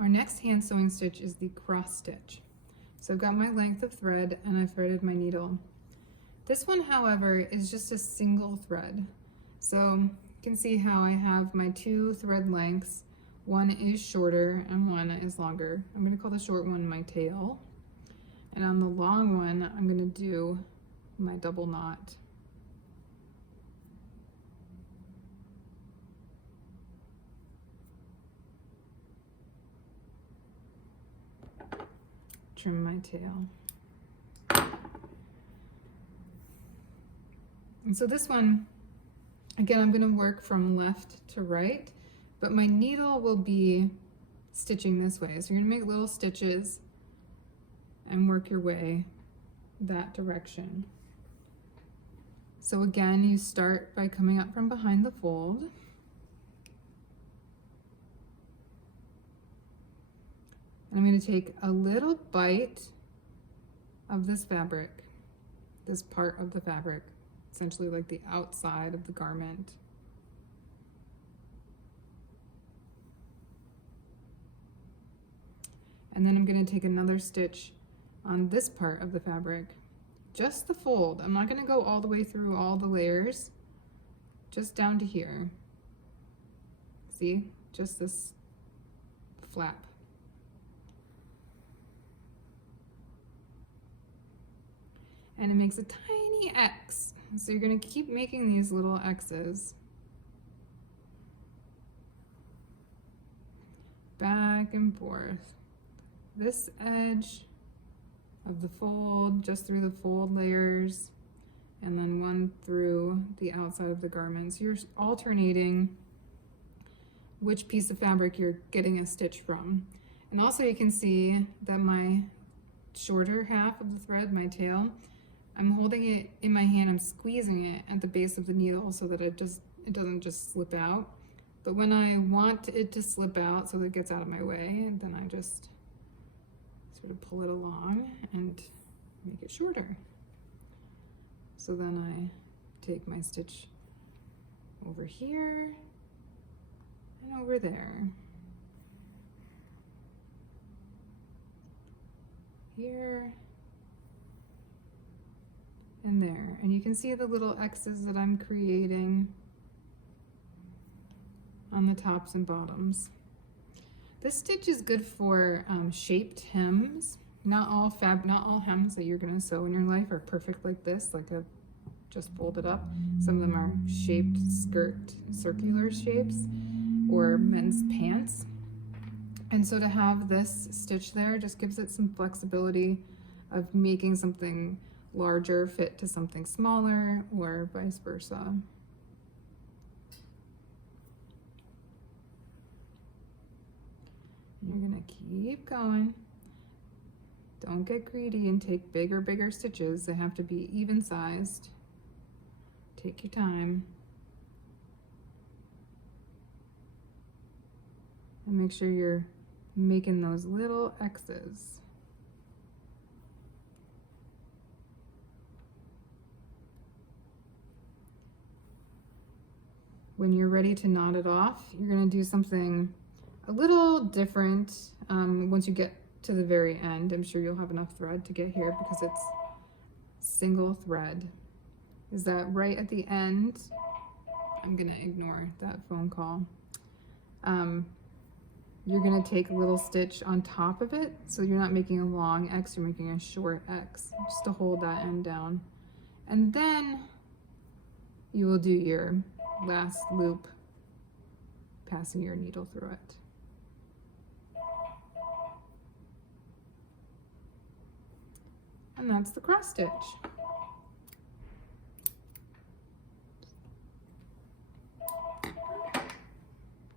Our next hand sewing stitch is the cross stitch. So I've got my length of thread and I've threaded my needle. This one, however, is just a single thread. So you can see how I have my two thread lengths. One is shorter and one is longer. I'm going to call the short one my tail. And on the long one, I'm going to do my double knot. Trim my tail. And so this one, again, I'm going to work from left to right, but my needle will be stitching this way. So you're going to make little stitches and work your way that direction. So again, you start by coming up from behind the fold. And I'm going to take a little bite of this fabric, this part of the fabric, essentially like the outside of the garment. And then I'm going to take another stitch on this part of the fabric, just the fold. I'm not going to go all the way through all the layers, just down to here. See, just this flap. And it makes a tiny X. So you're going to keep making these little X's. Back and forth. This edge of the fold, just through the fold layers, and then one through the outside of the garment. So you're alternating which piece of fabric you're getting a stitch from. And also you can see that my shorter half of the thread, my tail, I'm holding it in my hand, I'm squeezing it at the base of the needle so that it doesn't just slip out. But when I want it to slip out so that it gets out of my way, then I just sort of pull it along and make it shorter. So then I take my stitch over here and over there. Here and there. And you can see the little X's that I'm creating on the tops and bottoms. This stitch is good for shaped hems. Not all hems that you're gonna sew in your life are perfect like this, like a just folded up. Some of them are shaped skirt, circular shapes, or men's pants. And so to have this stitch there just gives it some flexibility of making something larger fit to something smaller, or vice versa. You're gonna keep going. Don't get greedy and take bigger stitches. They have to be even sized. Take your time. And make sure you're making those little X's. When you're ready to knot it off, you're gonna do something a little different once you get to the very end. I'm sure you'll have enough thread to get here because it's single thread. Is that right at the end? I'm gonna ignore that phone call. You're gonna take a little stitch on top of it, so you're not making a long X, you're making a short X, just to hold that end down. And then you will do your last loop, passing your needle through it. And that's the cross stitch.